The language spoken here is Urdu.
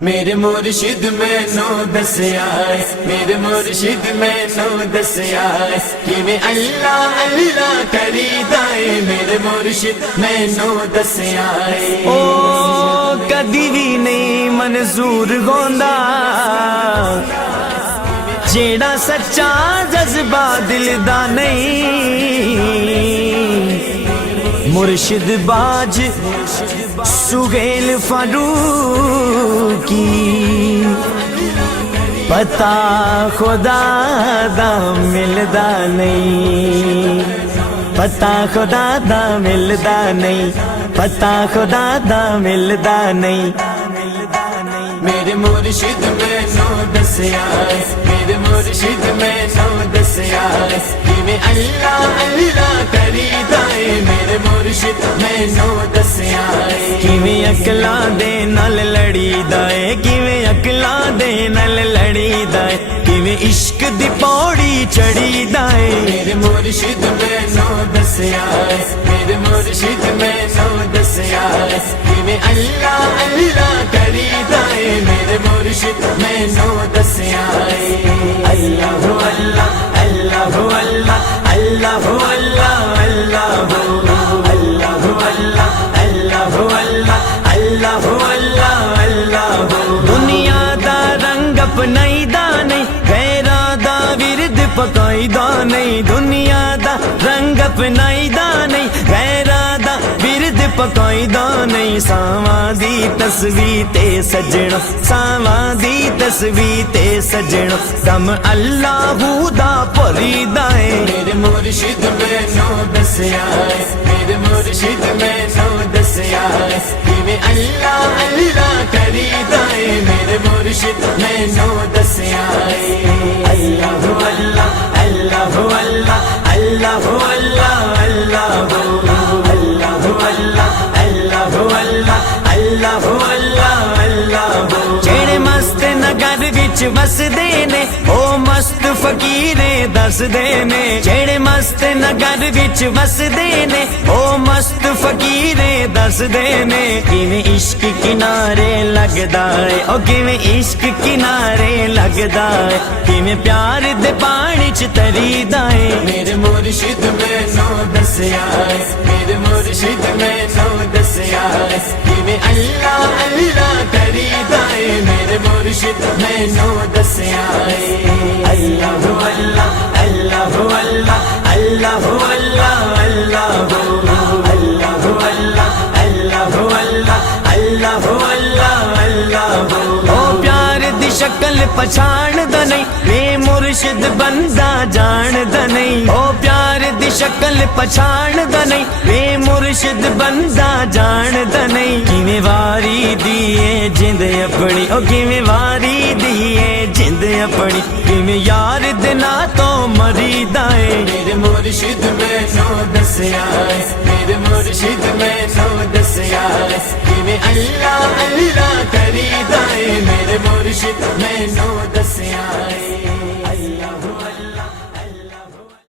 میرے مرشد مینو دسیا میرے مرشد مینو دسیا کہ میں اللہ اللہ کریدا ہے میرے مرشد مینو دسیا او کدی بھی نہیں منظور ہوندا جیڑا سچا جذبہ دل دا نہیں مرشد باج سہیل فاروقی پتا خدا دا ملدا نہیں پتا خدا دا ملدا نہیں پتا خدا دا ملدا نہیں میرے مرشد مینو دسیا میرے مرشد مینو دسیا کہ میں اللہ اللہ کریدا ہے میرے مرشد مینو دسیا کیویں عقلاں دے نال لڑیدا ہے کیویں عقلاں دے نال لڑیدا ہے کیویں عشق دی پوڑی چڑھیدا ہے میرے مرشد مینو دسیا میرے مرشد مینو دسیا کہ میں اللہ اللہ کریدا ہے میرے مرشد مینو دسیا اللہ اللہ اللہ اللہ اللہ اللہ اللہ اللہ اللہ اللہ اللہ اللہ دنیا دا رنگ اپنائیدا نہیں غیراں دا ورد پکائیدا نہیں دنیا دا رنگ اپنائیدا نہیں غیراں دا ورد پکائیدا نہیں ساواں دی تصویر تے سجنا ساواں دی تصویر تے سجنا کم اللہ دا پریدا ہے میرے مرشد مینو دسیا میرے مرشد مینو دسیا کہ میں اللہ اللہ کریدا ہے میرے مرشد مینو دسیا اللہ اللہ اللہ اللہ اللہ اللہ اللہ اللہ اللہ اللہ جڑے مست نگر وچ وسدے نے او مست فقیرے دسدے نے جڑے مست نگر وچ وسدے نے او مست فقیرے دسدے نے کیویں عشق کنارے لگدا ہے او کیویں عشق کنارے لگدا ہے کیویں پیار دے پانی چ تریدا ہے میرے مرشد مینو دسیا میرے مرشد مینو دسیا کہ میں اللہ اللہ کریدا ہے میرے مرشد مینو دسیا اللہ اللہ اللہ اللہ اللہ اللہ اللہ اللہ اللہ او پیار دی شکل پہچان دا نہیں بے مرشد بندہ جان دا نہیں او پیار دی شکل پہچان دا نہیں بے مرشد بندہ جان دا نہیں کیویں واری دیے جند اپنی او کیویں واری دیے جند اپنی کیویں یار دے نا تو مریدا ہے میرے مرشد مینو دسیا میرے مرشد مینو دسیا کہ میں اللہ اللہ کریدا ہے میرے مرشد مینو دسیا